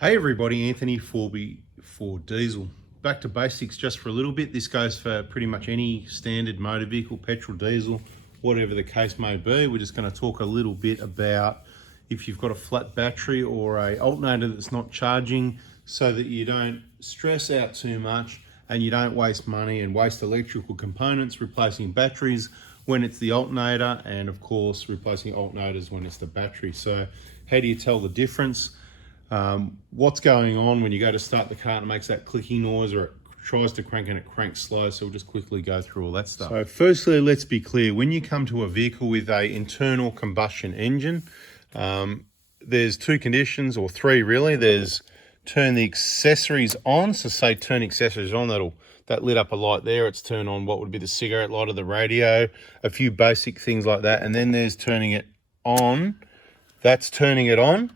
Hey everybody, Anthony Forby for Diesel. Back to basics just for a little bit. This goes for pretty much any standard motor vehicle, petrol, diesel, whatever the case may be. We're just going to talk a little bit about if you've got a flat battery or a alternator that's not charging, so that you don't stress out too much and you don't waste money and waste electrical components replacing batteries when it's the alternator, and of course replacing alternators when it's the battery. So how do you tell the difference? What's going on when you go to start the car and it makes that clicking noise, or it tries to crank and it cranks slow? So we'll just quickly go through all that stuff. So firstly, let's be clear. When you come to a vehicle with a internal combustion engine, there's two conditions, or three really. There's turn the accessories on. So say turn accessories on, that lit up a light there, it's turned on what would be the cigarette light of the radio, a few basic things like that. And then there's turning it on. That's turning it on.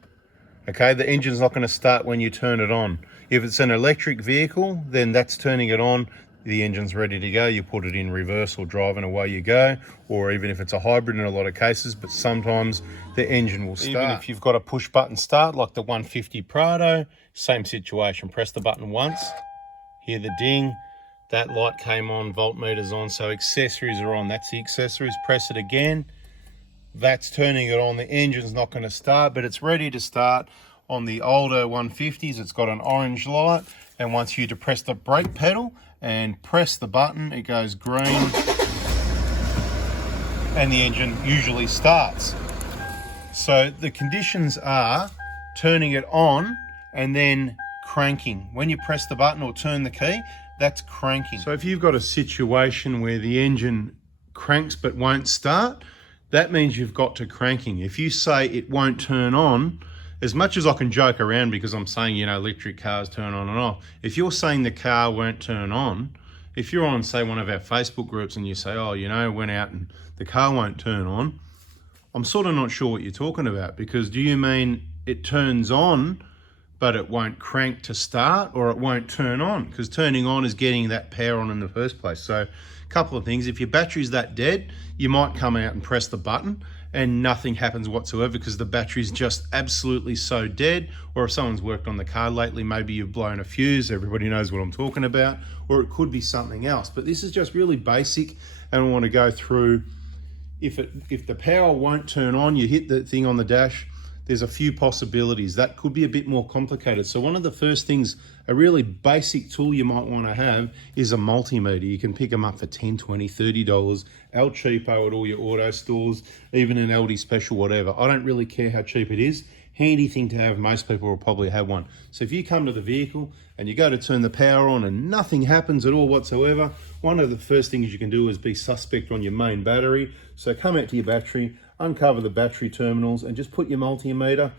Okay, the engine's not going to start when you turn it on. If it's an electric vehicle, then that's turning it on. The engine's ready to go. You put it in reverse or drive and away you go. Or even if it's a hybrid in a lot of cases, but sometimes the engine will start. Even if you've got a push button start like the 150 Prado, same situation. Press the button once, hear the ding, that light came on, voltmeter's on, so accessories are on. That's the accessories. Press it again. That's turning it on. The engine's not going to start, but it's ready to start. On the older 150s, it's got an orange light, and once you depress the brake pedal and press the button, it goes green, and the engine usually starts. So the conditions are turning it on and then cranking. When you press the button or turn the key, that's cranking. So if you've got a situation where the engine cranks but won't start, that means you've got to cranking. If you say it won't turn on, as much as I can joke around because I'm saying, electric cars turn on and off. If you're saying the car won't turn on, if you're on, say, one of our Facebook groups and you say, went out and the car won't turn on, I'm sort of not sure what you're talking about, because do you mean it turns on but it won't crank to start, or it won't turn on? Because turning on is getting that power on in the first place. So a couple of things. If your battery's that dead, you might come out and press the button and nothing happens whatsoever because the battery's just absolutely so dead. Or if someone's worked on the car lately, maybe you've blown a fuse, everybody knows what I'm talking about, or it could be something else. But this is just really basic, and I want to go through, if the power won't turn on, you hit the thing on the dash, there's a few possibilities. That could be a bit more complicated. So one of the first things, a really basic tool you might want to have, is a multimeter. You can pick them up for $10, $20, $30, El Cheapo at all your auto stores, even an Aldi Special, whatever. I don't really care how cheap it is. Handy thing to have. Most people will probably have one. So if you come to the vehicle and you go to turn the power on and nothing happens at all whatsoever, one of the first things you can do is be suspect on your main battery. So come out to your battery, uncover the battery terminals, and just put your multimeter,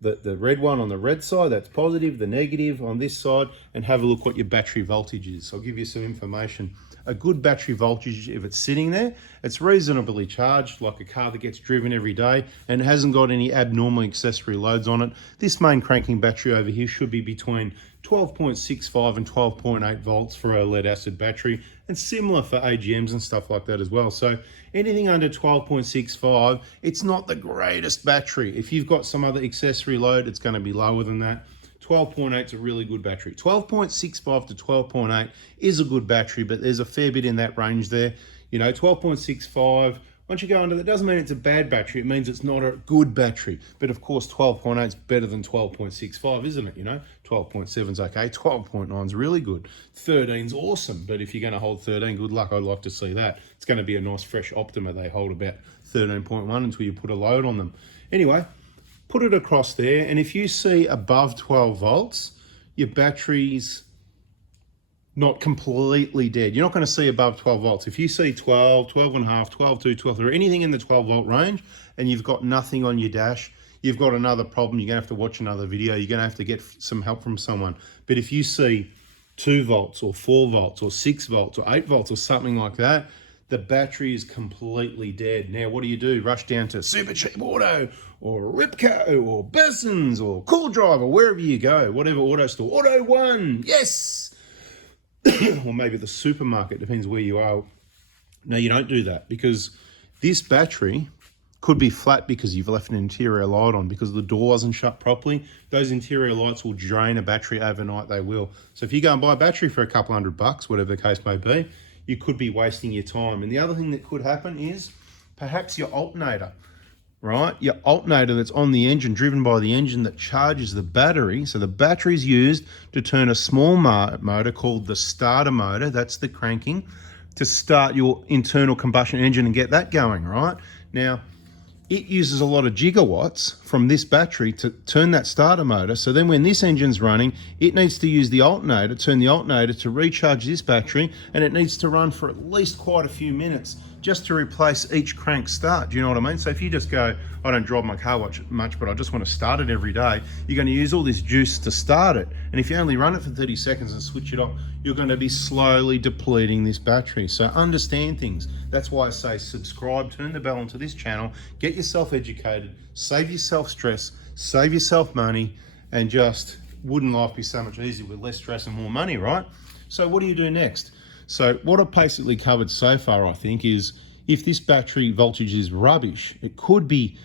the red one on the red side, that's positive, the negative on this side, and have a look what your battery voltage is. So I'll give you some information. A good battery voltage, if it's sitting there, it's reasonably charged, like a car that gets driven every day and hasn't got any abnormal accessory loads on it. This main cranking battery over here should be between 12.65 and 12.8 volts for a lead acid battery, and similar for AGMs and stuff like that as well. So anything under 12.65, it's not the greatest battery. If you've got some other accessory load, it's going to be lower than that. 12.8 is a really good battery. 12.65 to 12.8 is a good battery, but there's a fair bit in that range there. 12.65, once you go under that, doesn't mean it's a bad battery. It means it's not a good battery. But of course, 12.8 is better than 12.65, isn't it? 12.7 is okay. 12.9 is really good. 13 is awesome. But if you're going to hold 13, good luck. I'd like to see that. It's going to be a nice fresh Optima. They hold about 13.1 until you put a load on them. Anyway, put it across there. And if you see above 12 volts, your battery's not completely dead. You're not going to see above 12 volts. If you see 12, 12 and a half, 12, 2, 12, 3, anything in the 12 volt range, and you've got nothing on your dash, you've got another problem. You're going to have to watch another video. You're going to have to get some help from someone. But if you see 2 volts or 4 volts or 6 volts or 8 volts or something like that, the battery is completely dead. Now, what do? Rush down to Super Cheap Auto or Ripco or Besson's or Cool Drive or wherever you go, whatever auto store, Auto One, yes! Or maybe the supermarket, depends where you are. No, you don't do that, because this battery Could be flat because you've left an interior light on because the door wasn't shut properly. Those interior lights will drain a battery overnight, they will. So if you go and buy a battery for a couple $100, whatever the case may be, you could be wasting your time. And the other thing that could happen is perhaps your alternator, right? Your alternator that's on the engine, driven by the engine that charges the battery. So the battery is used to turn a small motor called the starter motor, that's the cranking, to start your internal combustion engine and get that going, right? Now, it uses a lot of gigawatts from this battery to turn that starter motor. So then when this engine's running, it needs to use the alternator, turn the alternator to recharge this battery, and it needs to run for at least quite a few minutes just to replace each crank start. Do you know what I mean? So if you just go, I don't drive my car much, but I just want to start it every day, you're going to use all this juice to start it. And if you only run it for 30 seconds and switch it off, you're going to be slowly depleting this battery. So understand things. That's why I say subscribe, turn the bell onto this channel, get yourself educated, save yourself stress, save yourself money, and just wouldn't life be so much easier with less stress and more money, right? So what do you do next? So what I've basically covered so far, I think, is if this battery voltage is rubbish, it could be,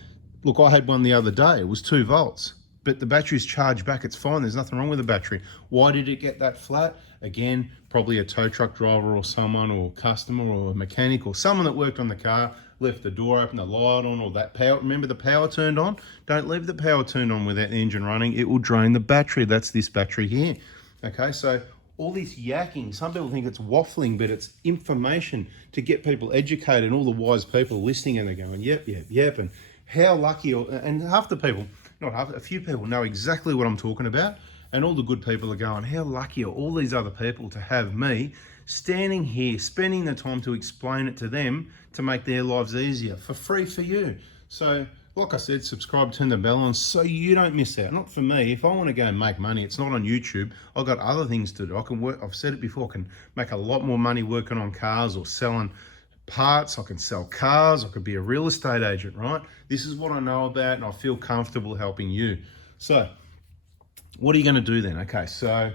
look, I had one the other day, it was 2 volts, but the battery's charged back, it's fine, there's nothing wrong with the battery. Why did it get that flat? Again, probably a tow truck driver or someone, or customer or a mechanic or someone that worked on the car, left the door open, the light on, or that power, remember the power turned on? Don't leave the power turned on without the engine running, it will drain the battery. That's this battery here. Okay, so all this yakking, some people think it's waffling, but it's information to get people educated, and all the wise people listening, and they're going, yep, yep, yep. And how lucky, and half the people, not half, a few people know exactly what I'm talking about, and all the good people are going, how lucky are all these other people to have me standing here, spending the time to explain it to them to make their lives easier for free for you. So like I said, subscribe, turn the bell on so you don't miss out. Not for me. If I want to go and make money, it's not on YouTube. I've got other things to do. I can work, I've said it before, I can make a lot more money working on cars or selling parts. I can sell cars. I could be a real estate agent, right? This is what I know about, and I feel comfortable helping you. So what are you going to do then? Okay, so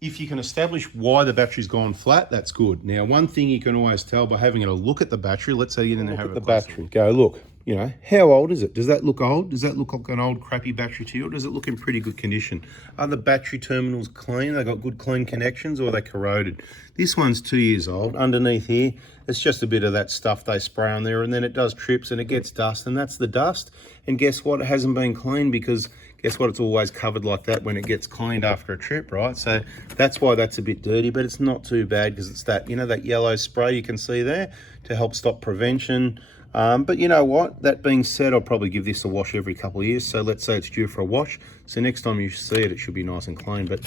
if you can establish why the battery's gone flat, that's good. Now, one thing you can always tell by having a look at the battery, let's say you didn't have the battery, go look, you know, how old is it? Does that look old? Does that look like an old crappy battery to you, or does it look in pretty good condition? Are the battery terminals clean? They got good clean connections, or are they corroded? This one's 2 years old. Underneath here, it's just a bit of that stuff they spray on there, and then it does trips and it gets dust, and that's the dust. And guess what? It hasn't been cleaned because guess what? It's always covered like that when it gets cleaned after a trip, right? So that's why that's a bit dirty, but it's not too bad because it's that, you know, that yellow spray you can see there to help stop prevention. But you know what? That being said, I'll probably give this a wash every couple of years. So let's say it's due for a wash. So next time you see it, it should be nice and clean. But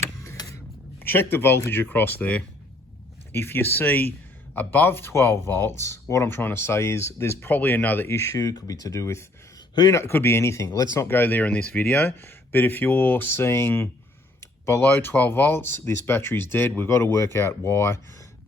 check the voltage across there. If you see above 12 volts, what I'm trying to say is there's probably another issue. Could be to do with, who knows, it could be anything. Let's not go there in this video. But if you're seeing below 12 volts, this battery's dead. We've got to work out why.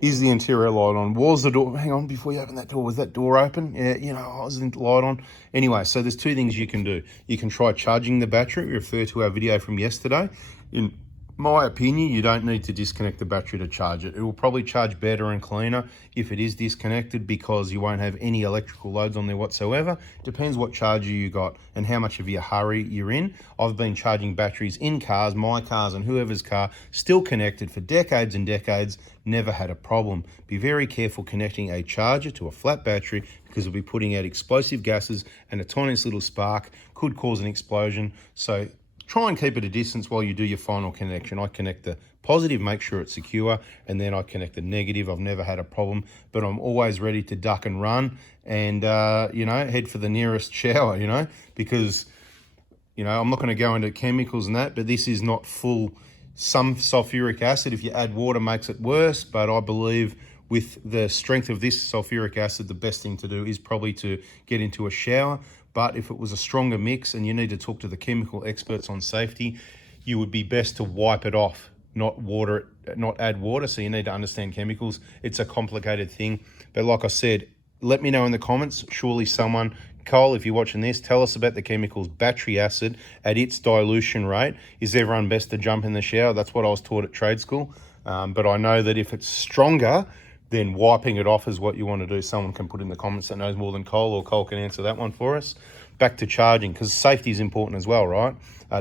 Is the interior light on? Was the door, hang on, before you open that door, was that door open? Yeah, you know, I was the light on. Anyway, so there's 2 things you can do. You can try charging the battery, refer to our video from yesterday. In my opinion, you don't need to disconnect the battery to charge it. It will probably charge better and cleaner if it is disconnected because you won't have any electrical loads on there whatsoever. Depends what charger you got and how much of a hurry you're in. I've been charging batteries in cars, my cars and whoever's car, still connected for decades and decades, never had a problem. Be very careful connecting a charger to a flat battery because it'll be putting out explosive gases, and a tiniest little spark could cause an explosion. So try and keep it a distance while you do your final connection. I connect the positive, make sure it's secure, and then I connect the negative. I've never had a problem, but I'm always ready to duck and run and, you know, head for the nearest shower, you know, because, you know, I'm not going to go into chemicals and that, but this is not full. Some sulfuric acid, if you add water, makes it worse, but I believe with the strength of this sulfuric acid, the best thing to do is probably to get into a shower. But if it was a stronger mix and you need to talk to the chemical experts on safety, you would be best to wipe it off, not add water. So you need to understand chemicals. It's a complicated thing. But like I said, let me know in the comments. Surely someone, Cole, if you're watching this, tell us about the chemicals. Battery acid at its dilution rate. Is everyone best to jump in the shower? That's what I was taught at trade school. But I know that if it's stronger, then wiping it off is what you want to do. Someone can put in the comments that knows more than Cole, or Cole can answer that one for us. Back to charging, because safety is important as well, right?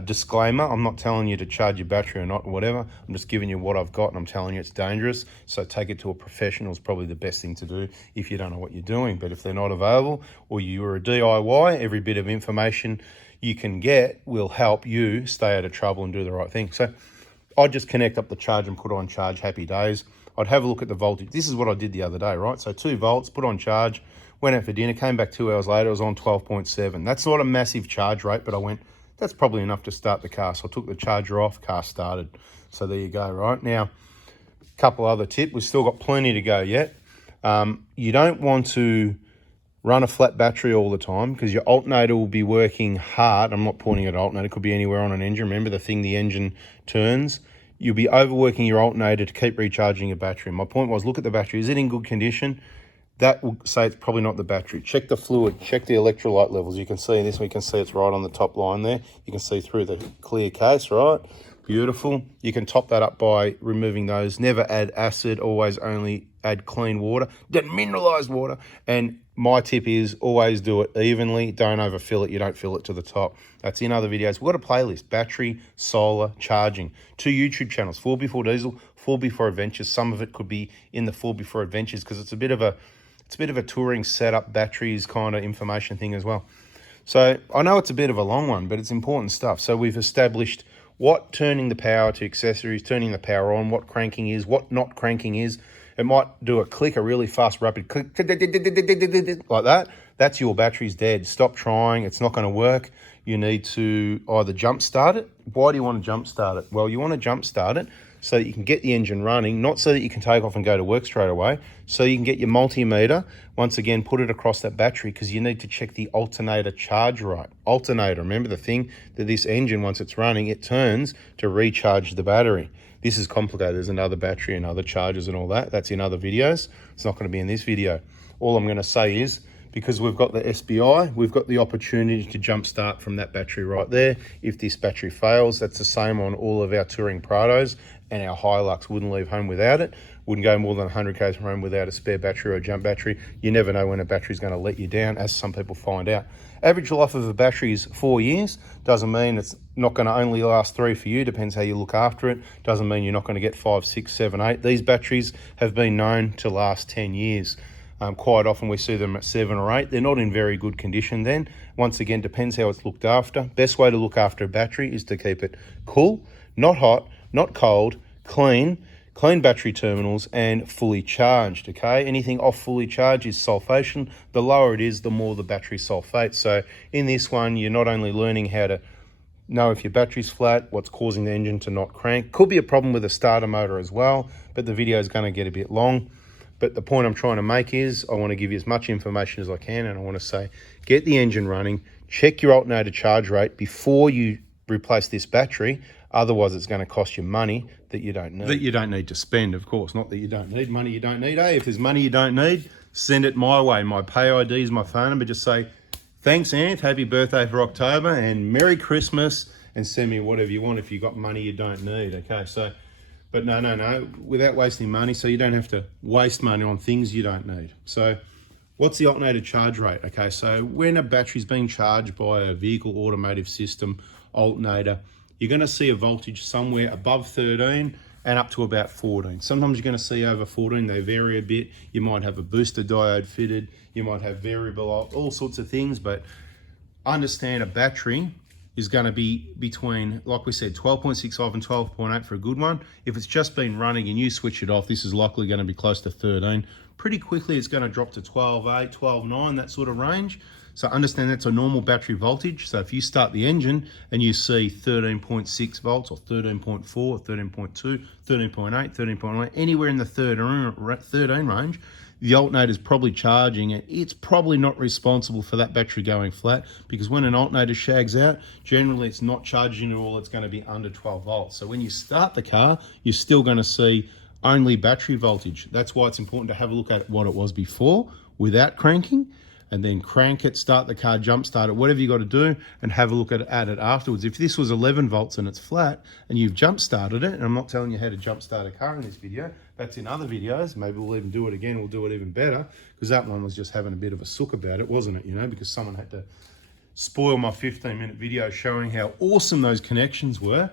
Disclaimer, I'm not telling you to charge your battery or not, or whatever. I'm just giving you what I've got, and I'm telling you it's dangerous. So take it to a professional is probably the best thing to do if you don't know what you're doing. But if they're not available, or you are a DIY, every bit of information you can get will help you stay out of trouble and do the right thing. So I'd just connect up the charge and put on charge, happy days. I'd have a look at the voltage. This is what I did the other day, right? So 2 volts, put on charge, went out for dinner, came back 2 hours later, it was on 12.7. That's not a massive charge rate, but I went, that's probably enough to start the car. So I took the charger off, car started. So there you go, right? Now, a couple other tips. We've still got plenty to go yet. You don't want to run a flat battery all the time, because your alternator will be working hard. I'm not pointing at an alternator, it could be anywhere on an engine. Remember the thing the engine turns? You'll be overworking your alternator to keep recharging your battery. My point was, look at the battery. Is it in good condition? That will say it's probably not the battery. Check the fluid, check the electrolyte levels. You can see this, we can see it's right on the top line there. You can see through the clear case, right? Beautiful. You can top that up by removing those. Never add acid, always only add clean water, then mineralized water. And my tip is always do it evenly. Don't overfill it. You don't fill it to the top. That's in other videos. We've got a playlist, battery, solar, charging. 2 YouTube channels, 4x4 Diesel, 4x4 Adventures. Some of it could be in the 4x4 Adventures, because it's a bit of a touring setup, batteries kind of information thing as well. So I know it's a bit of a long one, but it's important stuff. So we've established what turning the power to accessories, turning the power on, what cranking is, what not cranking is. It might do a click, a really fast, rapid click, like that. That's your battery's dead. Stop trying. It's not going to work. You need to either jump start it. Why do you want to jump start it? Well, you want to jump start it so that you can get the engine running, not so that you can take off and go to work straight away, so you can get your multimeter, once again, put it across that battery, because you need to check the alternator charge rate. Alternator, remember the thing that this engine, once it's running, it turns to recharge the battery. This is complicated. There's another battery and other chargers and all that. That's in other videos. It's not going to be in this video. All I'm going to say is, because we've got the SBI, we've got the opportunity to jump start from that battery right there. If this battery fails, that's the same on all of our Touring Prados, and our Hilux wouldn't leave home without it. Wouldn't go more than 100 k's from home without a spare battery or a jump battery. You never know when a battery's going to let you down, as some people find out. Average life of a battery is 4 years. Doesn't mean it's not going to only last 3 for you. Depends how you look after it. Doesn't mean you're not going to get 5, 6, 7, 8. These batteries have been known to last 10 years. Quite often we see them at 7 or 8. They're not in very good condition then. Once again, depends how it's looked after. Best way to look after a battery is to keep it cool, not hot, not cold, clean battery terminals, and fully charged, okay? Anything off fully charged is sulfation. The lower it is, the more the battery sulfates. So in this one, you're not only learning how to know if your battery's flat, what's causing the engine to not crank. Could be a problem with a starter motor as well, but the video is going to get a bit long. But the point I'm trying to make is I want to give you as much information as I can, and I want to say, get the engine running, check your alternator charge rate before you replace this battery. Otherwise, it's going to cost you money that you don't need. That you don't need to spend, of course. Not that you don't need money you don't need. Hey, if there's money you don't need, send it my way. My pay ID is my phone number. Just say, thanks, Ant. Happy birthday for October, and Merry Christmas, and send me whatever you want if you've got money you don't need. Okay, so... But no, without wasting money, so you don't have to waste money on things you don't need. So what's the alternator charge rate? Okay, so when a battery's being charged by a vehicle automotive system alternator, you're going to see a voltage somewhere above 13 and up to about 14. Sometimes you're going to see over 14, they vary a bit. You might have a booster diode fitted, you might have variable, all sorts of things, but understand a battery is going to be between, like we said, 12.65 and 12.8 for a good one. If it's just been running and you switch it off, this is likely going to be close to 13. Pretty quickly, it's going to drop to 12.8, 12.9, that sort of range. So understand that's a normal battery voltage. So if you start the engine and you see 13.6 volts or 13.4, 13.2, 13.8, 13.8, anywhere in the 13 range, the alternator is probably charging, and it's probably not responsible for that battery going flat, because when an alternator shags out, generally it's not charging at all. It's going to be under 12 volts. So when you start the car, you're still going to see only battery voltage. That's why it's important to have a look at what it was before without cranking, and then crank it, start the car, jump start it, whatever you got to do, and have a look at it afterwards. If this was 11 volts and it's flat and you've jump started it, and I'm not telling you how to jump start a car in this video, That's in other videos. Maybe we'll even do it again. We'll do it even better, because that one was just having a bit of a sook about it, wasn't it? You know, because someone had to spoil my 15-minute video showing how awesome those connections were.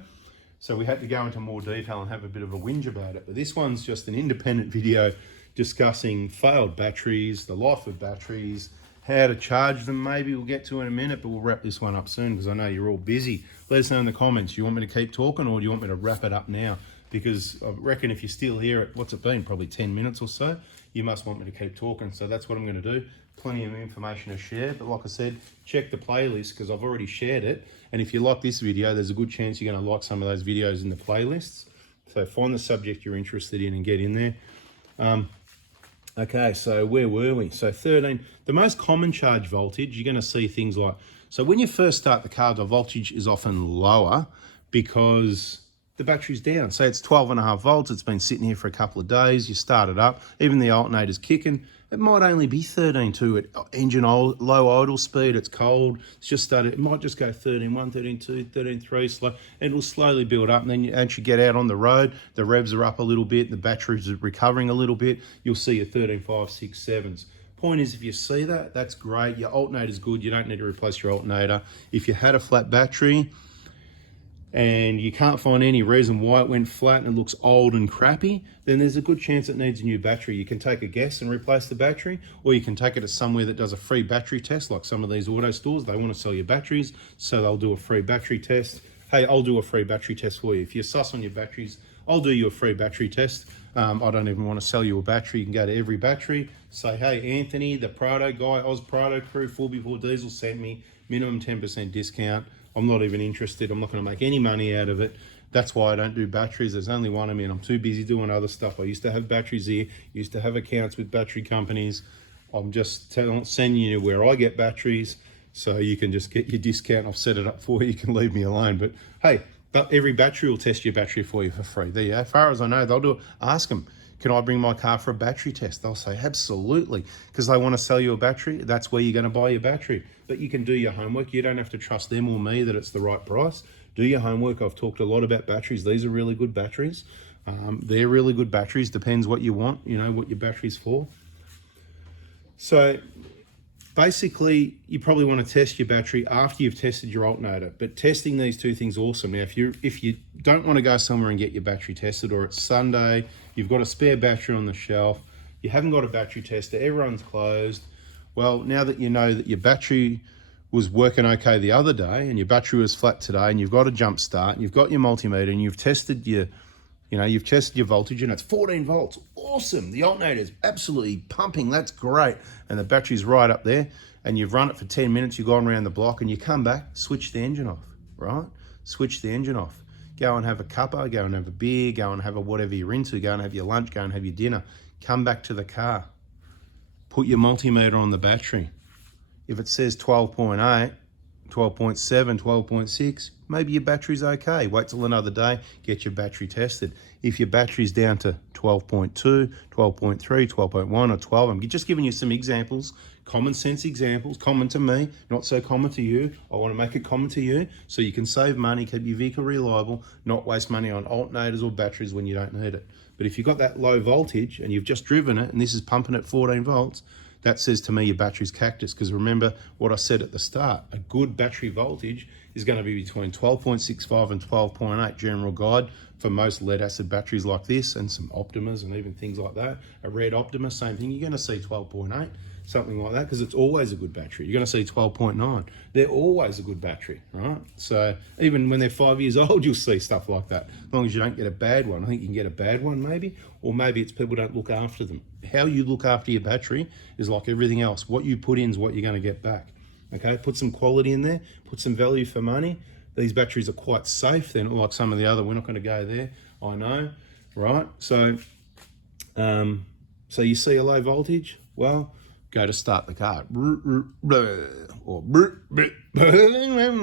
So we had to go into more detail and have a bit of a whinge about it. But this one's just an independent video discussing failed batteries, the life of batteries, how to charge them. Maybe we'll get to in a minute, but we'll wrap this one up soon because I know you're all busy. Let us know in the comments. Do you want me to keep talking, or do you want me to wrap it up now? Because I reckon if you're still here at, what's it been, probably 10 minutes or so, you must want me to keep talking. So that's what I'm going to do. Plenty of information to share, but like I said, check the playlist because I've already shared it. And if you like this video, there's a good chance you're going to like some of those videos in the playlists. So find the subject you're interested in and get in there. Okay, so where were we? So 13, the most common charge voltage, you're going to see things like, so when you first start the car, the voltage is often lower because the battery's down. Say it's 12.5 volts, it's been sitting here for a couple of days, you start it up, even the alternator's kicking, it might only be 13.2 at engine low idle speed, it's cold, it's just started, it might just go 13.1, 13.2, 13.3, slow, and it'll slowly build up, and then as you get out on the road, the revs are up a little bit, the batteries are recovering a little bit, you'll see your 13.5, 6, 7s. Point is, if you see that, that's great, your alternator's good, you don't need to replace your alternator. If you had a flat battery, and you can't find any reason why it went flat and it looks old and crappy, then there's a good chance it needs a new battery. You can take a guess and replace the battery, or you can take it to somewhere that does a free battery test, like some of these auto stores. They want to sell you batteries, so they'll do a free battery test. Hey, I'll do a free battery test for you. If you're sus on your batteries, I'll do you a free battery test. I don't even want to sell you a battery. You can go to every battery, say, hey, Anthony, the Prado guy, Oz Prado crew, 4x4 diesel sent me minimum 10% discount. I'm not even interested. I'm not going to make any money out of it. That's why I don't do batteries. There's only one of me and I'm too busy doing other stuff. I used to have batteries here, used to have accounts with battery companies. I'm just sending you where I get batteries so you can just get your discount. I've set it up for you. You can leave me alone. But hey, every battery will test your battery for you for free. There you go. As far as I know, they'll do it. Ask them, can I bring my car for a battery test? They'll say, absolutely, because they want to sell you a battery. That's where you're going to buy your battery. But you can do your homework. You don't have to trust them or me that it's the right price. Do your homework. I've talked a lot about batteries. These are really good batteries. They're really good batteries. Depends what you want, you know, what your battery's for. So basically, you probably want to test your battery after you've tested your alternator. But testing these two things awesome. Now, if you don't want to go somewhere and get your battery tested, or it's Sunday, you've got a spare battery on the shelf, you haven't got a battery tester, everyone's closed. Well, now that you know that your battery was working okay the other day and your battery was flat today, and you've got a jump start and you've got your multimeter and you've tested your, you've tested your voltage and it's 14 volts. Awesome. The alternator is absolutely pumping. That's great. And the battery's right up there, and you've run it for 10 minutes. You've gone around the block and you come back, switch the engine off, right? Switch the engine off. Go and have a cuppa, go and have a beer, go and have a whatever you're into, go and have your lunch, go and have your dinner. Come back to the car. Put your multimeter on the battery. If it says 12.8, 12.7, 12.6, maybe your battery's okay. Wait till another day, get your battery tested. If your battery's down to 12.2, 12.3, 12.1 or 12, I'm just giving you some examples, common sense examples, common to me, not so common to you. I want to make it common to you so you can save money, keep your vehicle reliable, not waste money on alternators or batteries when you don't need it. But if you've got that low voltage and you've just driven it and this is pumping at 14 volts, that says to me your battery's cactus, because remember what I said at the start, a good battery voltage is going to be between 12.65 and 12.8 general guide for most lead acid batteries like this, and some Optimas and even things like that. A red Optima, same thing, you're going to see 12.8, something like that, because it's always a good battery. You're going to see 12.9. They're always a good battery, right? So even when they're 5 years old, you'll see stuff like that, as long as you don't get a bad one. I think you can get a bad one maybe, or maybe it's people don't look after them. How you look after your battery is like everything else. What you put in is what you're going to get back. Okay, put some quality in there, put some value for money. These batteries are quite safe. They're not like some of the other, we're not going to go there, I know, right? So, so you see a low voltage? Well, go to start the car. Or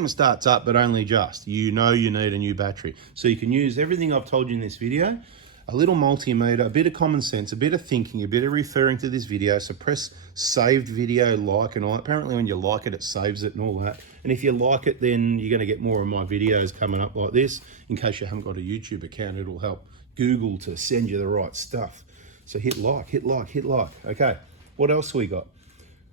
starts up, but only just. You know you need a new battery. So you can use everything I've told you in this video. a little multimeter, a bit of common sense, a bit of thinking, a bit of referring to this video. So press saved video, like, and all that. Apparently when you like it, it saves it and all that. And if you like it, then you're going to get more of my videos coming up like this. In case you haven't got a YouTube account, it'll help Google to send you the right stuff. So hit like, hit like, hit like. Okay, what else we got?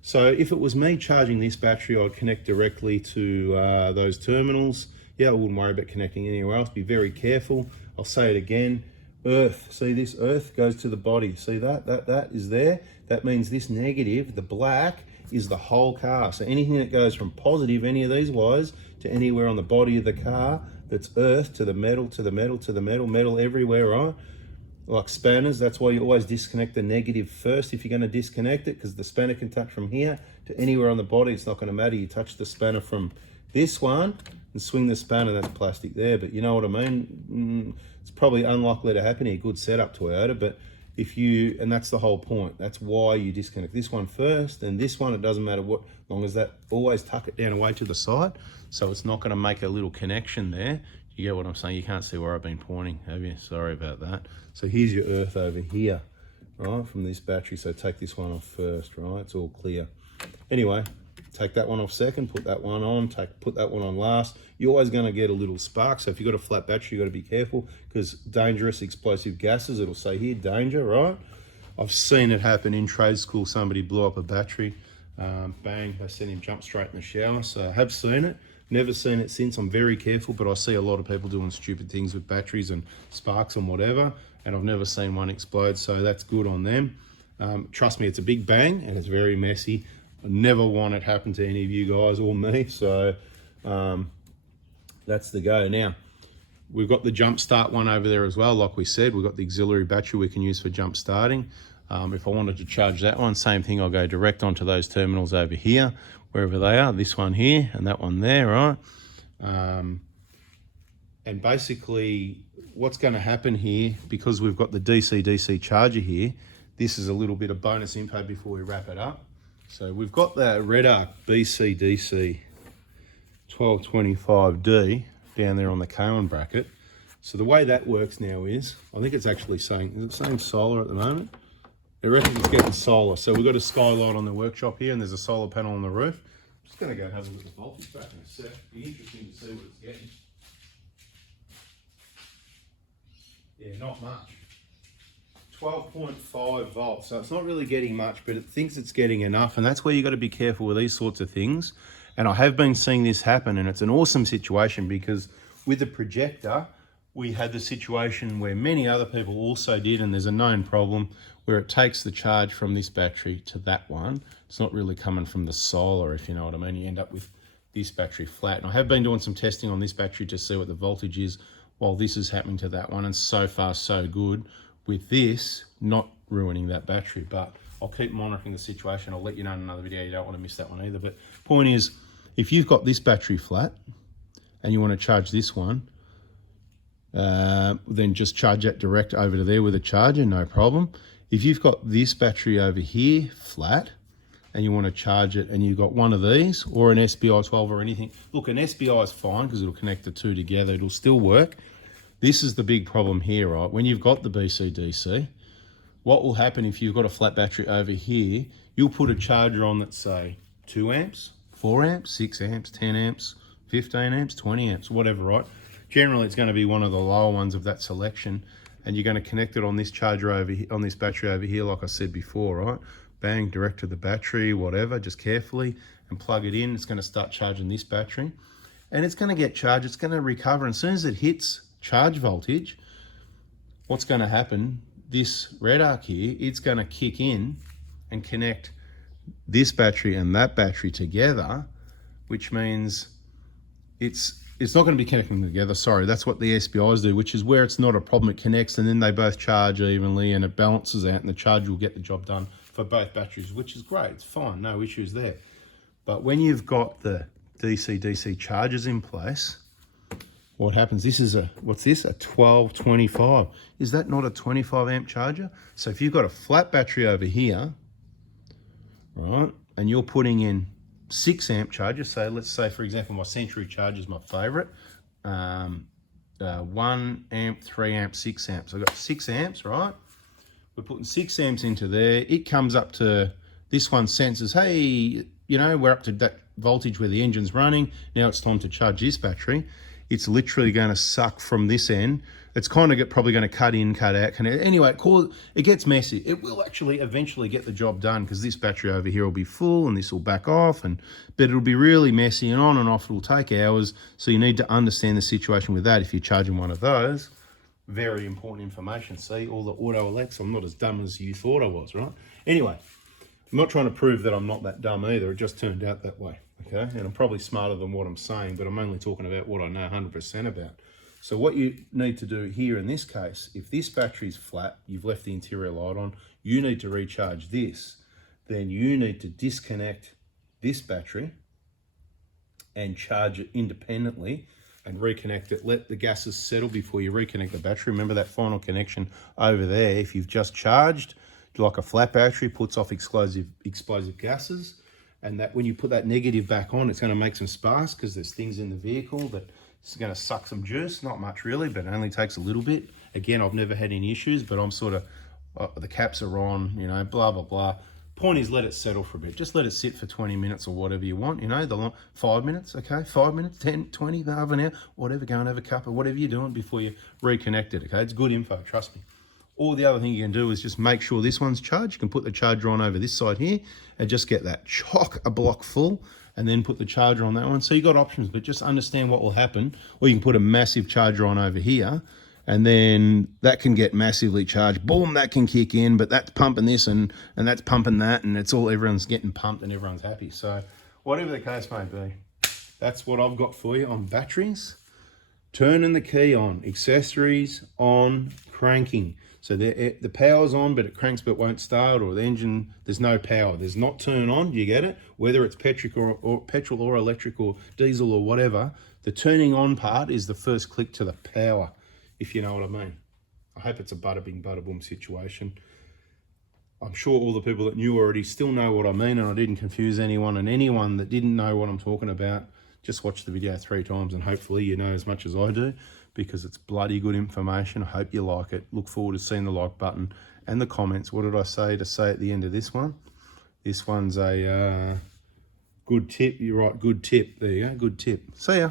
So if it was me charging this battery, I'd connect directly to those terminals. Yeah, I wouldn't worry about connecting anywhere else. Be very careful. I'll say it again. Earth, see this earth goes to the body. See that? That is there. That means this negative, the black, is the whole car. So anything that goes from positive, any of these wires, to anywhere on the body of the car, that's earth to the metal, to the metal, to the metal, metal everywhere, right? Like spanners, that's why you always disconnect the negative first if you're going to disconnect it, because the spanner can touch from here to anywhere on the body. It's not going to matter. You touch the spanner from this one and swing the spanner, that's plastic there, but you know what I mean? It's probably unlikely to happen here. Good setup, Toyota, but if you, and that's the whole point. That's why you disconnect this one first, and this one, it doesn't matter what, as long as that, always tuck it down away to the side, so it's not going to make a little connection there. You get what I'm saying? You can't see where I've been pointing, have you? Sorry about that. So here's your earth over here, right, from this battery. So take this one off first, right? It's all clear. Anyway, take that one off second, put that one on, put that one on last. You're always going to get a little spark. So if you've got a flat battery, you've got to be careful, because dangerous explosive gases, it'll say here, danger, right? I've seen it happen in trade school. Somebody blew up a battery, bang, they sent him jump straight in the shower. So I have seen it. Never seen it since. I'm very careful, but I see a lot of people doing stupid things with batteries and sparks and whatever, and I've never seen one explode, so that's good on them. Trust me, it's a big bang and it's very messy. I never want it happen to any of you guys or me, so that's the go. Now, we've got the jump start one over there as well. Like we said, we've got the auxiliary battery we can use for jump starting. If I wanted to charge that one, same thing, I'll go direct onto those terminals over here, wherever they are, this one here and that one there, right? And basically what's going to happen here, because we've got the DC-DC charger here, this is a little bit of bonus info before we wrap it up. So we've got that Red Arc BC-DC 1225D down there on the K1 bracket. So the way that works now is, I think it's actually saying, is it saying solar at the moment? It reckons it's getting solar. So we've got a skylight on the workshop here, and there's a solar panel on the roof. I'm just going to go and have a look at the voltage back in a sec. Be interesting to see what it's getting. Yeah, not much. 12.5 volts. So it's not really getting much, but it thinks it's getting enough, and that's where you've got to be careful with these sorts of things. And I have been seeing this happen, and it's an awesome situation, because with the projector, we had the situation where many other people also did, and there's a known problem where it takes the charge from this battery to that one. It's not really coming from the solar, if you know what I mean. You end up with this battery flat. And I have been doing some testing on this battery to see what the voltage is while this is happening to that one, and so far so good with this not ruining that battery. But I'll keep monitoring the situation. I'll let you know in another video. You don't want to miss that one either. But point is, if you've got this battery flat and you want to charge this one, then just charge that direct over to there with a charger, no problem. If you've got this battery over here flat and you want to charge it, and you've got one of these or an SBI 12 or anything, look, an SBI is fine because it'll connect the two together, it'll still work. This is the big problem here, right? When you've got the BC-DC, what will happen if you've got a flat battery over here, you'll put a charger on that's, say, 2 amps, 4 amps, 6 amps, 10 amps, 15 amps, 20 amps, whatever, right? Generally, it's going to be one of the lower ones of that selection, and you're going to connect it on this charger over here, on this battery over here, like I said before, right? Bang, direct to the battery, whatever, just carefully, and plug it in. It's going to start charging this battery, and it's going to get charged. It's going to recover, and as soon as it hits charge voltage, what's going to happen? This Red Arc here, it's going to kick in and connect this battery and that battery together, which means it's not going to be connecting them together. Sorry, that's what the SBIs do, which is where it's not a problem. It connects and then they both charge evenly and it balances out, and the charger will get the job done for both batteries, which is great. It's fine, no issues there. But when you've got the DC-DC chargers in place, what happens? This is what's this? A 1225. Is that not a 25 amp charger? So if you've got a flat battery over here, right, and you're putting in 6 amp charger, so let's say, for example, my Century charger is my favorite. 1 amp, 3 amps, 6 amps. I've got 6 amps, right? We're putting 6 amps into there. It comes up to, this one senses, hey, you know, we're up to that voltage where the engine's running. Now it's time to charge this battery. It's literally going to suck from this end. It's kind of probably going to cut in, cut out. Anyway, it gets messy. It will actually eventually get the job done because this battery over here will be full and this will back off, but it'll be really messy and on and off. It'll take hours. So you need to understand the situation with that if you're charging one of those. Very important information. See, all the auto elects, I'm not as dumb as you thought I was, right? Anyway, I'm not trying to prove that I'm not that dumb either. It just turned out that way, okay? And I'm probably smarter than what I'm saying, but I'm only talking about what I know 100% about. So what you need to do here in this case, if this battery's flat, you've left the interior light on, you need to recharge this. Then you need to disconnect this battery and charge it independently and reconnect it. Let the gases settle before you reconnect the battery. Remember that final connection over there. If you've just charged, like a flat battery, puts off explosive gases, and that when you put that negative back on, it's going to make some sparks because there's things in the vehicle that it's going to suck some juice. Not much really, but it only takes a little bit. Again, I've never had any issues, but I'm sort of, the caps are on, you know, blah, blah, blah. Point is, let it settle for a bit. Just let it sit for 20 minutes or whatever you want, you know, 5 minutes, okay? 5 minutes, 10, 20, half an hour, whatever, go and have a cup or whatever you're doing before you reconnect it, okay? It's good info, trust me. Or the other thing you can do is just make sure this one's charged. You can put the charger on over this side here and just get that chock-a-block full and then put the charger on that one. So you've got options, but just understand what will happen. Or you can put a massive charger on over here and then that can get massively charged. Boom, that can kick in, but that's pumping this and that's pumping that, and it's all, everyone's getting pumped and everyone's happy. So whatever the case may be, that's what I've got for you on batteries. Turning the key on, accessories on, cranking. So the power's on, but it cranks but won't start, or the engine, there's no power. There's not turn on, do you get it? Whether it's petrol or electric or diesel or whatever, the turning on part is the first click to the power, if you know what I mean. I hope it's a bada bing, bada boom situation. I'm sure all the people that knew already still know what I mean, and I didn't confuse anyone, and anyone that didn't know what I'm talking about, just watch the video 3 times and hopefully you know as much as I do, because it's bloody good information. I hope you like it. Look forward to seeing the like button and the comments. What did I say to say at the end of this one? This one's a good tip. You're right, good tip. There you go, good tip. See ya.